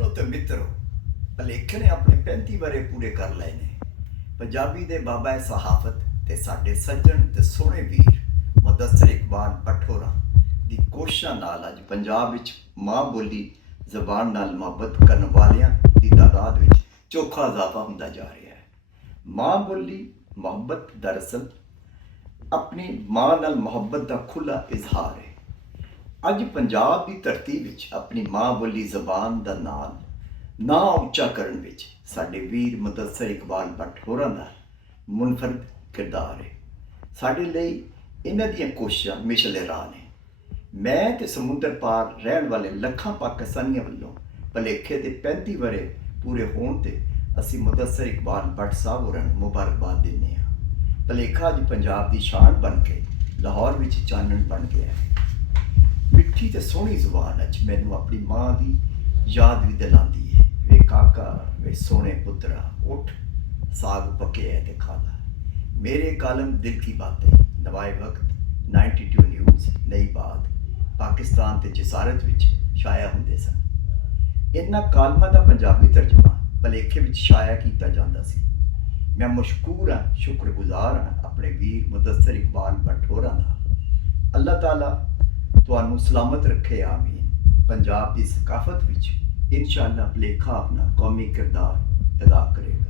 ਸੱਜਣੋ ਤੇ ਮਿੱਤਰੋ, ਭਲੇਖੇ ਨੇ ਆਪਣੇ 35 ਵਰੇ ਪੂਰੇ ਕਰ ਲਏ ਨੇ। ਪੰਜਾਬੀ ਦੇ ਬਾਬਾ ਸਹਾਫਤ ਤੇ ਸਾਡੇ ਸੱਜਣ ਤੇ ਸੋਹਣੇ ਵੀਰ ਮੁਦੱਸਰ ਇਕਬਾਲ ਭੱਟ ਹੋਰਾਂ ਦੀ ਕੋਸ਼ਿਸ਼ਾਂ ਨਾਲ ਅੱਜ ਪੰਜਾਬ ਵਿੱਚ ਮਾਂ ਬੋਲੀ ਜ਼ਬਾਨ ਨਾਲ ਮੁਹੱਬਤ ਕਰਨ ਵਾਲਿਆਂ ਦੀ ਤਾਦਾਦ ਵਿੱਚ ਚੋਖਾ ਇਜ਼ਾਫਾ ਹੁੰਦਾ ਜਾ ਰਿਹਾ ਹੈ। ਮਾਂ ਬੋਲੀ ਮੁਹੱਬਤ ਦਰਅਸਲ ਆਪਣੀ ਮਾਂ ਨਾਲ ਮੁਹੱਬਤ ਦਾ ਖੁੱਲ੍ਹਾ ਇਜ਼ਹਾਰ ਹੈ। ਅੱਜ ਪੰਜਾਬ ਦੀ ਧਰਤੀ ਵਿੱਚ ਆਪਣੀ ਮਾਂ ਬੋਲੀ ਜ਼ਬਾਨ ਦਾ ਨਾਂ ਉੱਚਾ ਕਰਨ ਵਿੱਚ ਸਾਡੇ ਵੀਰ ਮੁਦੱਸਰ ਇਕਬਾਲ ਭੱਟ ਹੋਰਾਂ ਦਾ ਮੁਨਫਰਦ ਕਿਰਦਾਰ ਹੈ। ਸਾਡੇ ਲਈ ਇਹਨਾਂ ਦੀਆਂ ਕੋਸ਼ਿਸ਼ਾਂ ਮਿਸ਼ਲ ਰਾਹ ਨੇ। ਮੈਂ ਤੇ ਸਮੁੰਦਰ ਪਾਰ ਰਹਿਣ ਵਾਲੇ ਲੱਖਾਂ ਪਾਕਿਸਤਾਨੀਆਂ ਵੱਲੋਂ ਭਲੇਖੇ ਦੇ 35 ਵਰੇ ਪੂਰੇ ਹੋਣ ਤੇ ਅਸੀਂ ਮੁਦੱਸਰ ਇਕਬਾਲ ਭੱਟ ਸਾਹਿਬ ਹੋਰਾਂ ਨੂੰ ਮੁਬਾਰਕਬਾਦ ਦਿੰਦੇ ਹਾਂ। ਭਲੇਖਾ ਅੱਜ ਪੰਜਾਬ ਦੀ ਸ਼ਾਨ ਬਣ ਕੇ ਲਾਹੌਰ ਵਿੱਚ ਚਾਨਣ ਬਣ ਗਿਆ ਹੈ। ਮਿੱਠੀ ਤੇ ਸੋਹਣੀ ਜ਼ੁਬਾਨ ਅੱਜ ਮੈਨੂੰ ਆਪਣੀ ਮਾਂ ਦੀ ਯਾਦ ਵੀ ਦਿਲਾਉਂਦੀ ਹੈ। ਵੇ ਕਾਕਾ ਵੇ ਸੋਹਣੇ ਪੁੱਤਰਾ ਉੱਠ, ਸਾਗ ਪੱਕਿਆ ਹੈ ਤੇ ਖਾ ਲਾ। ਮੇਰੇ ਕਾਲਮ ਦਿਲ ਕੀ ਬਾतें ਨਵਾਏ ਵਕਤ 92 ਨਿਊਜ਼ ਨਈ ਬਾਤ ਪਾਕਿਸਤਾਨ ਤੇ ਜਸਾਰਤ ਵਿੱਚ ਸ਼ਾਇਆ ਹੁੰਦੇ ਸਨ। ਇਹਨਾਂ ਕਾਲਮਾਂ ਦਾ ਪੰਜਾਬੀ ਤਰਜਮਾ ਭਲੇਖੇ ਵਿੱਚ ਸ਼ਾਇਆ ਕੀਤਾ ਜਾਂਦਾ ਸੀ। ਮੈਂ ਮਸ਼ਕੂਰ ਹਾਂ, ਸ਼ੁਕਰਗੁਜ਼ਾਰ ਹਾਂ ਆਪਣੇ ਵੀਰ ਮੁਦੱਸਰ ਇਕਬਾਲ ਭੱਟ ਹੋਰਾਂ ਦਾ। ਅੱਲਾਹ ਤਾਲਾ ਤੁਹਾਨੂੰ ਸਲਾਮਤ ਰੱਖੇ, ਆਮੀਨ। ਪੰਜਾਬ ਦੀ ਸਕਾਫਤ ਵਿੱਚ ਇਨਸ਼ਾਅੱਲਾ ਭਲੇਖਾ ਆਪਣਾ ਕੌਮੀ ਕਿਰਦਾਰ ਅਦਾ ਕਰੇਗਾ।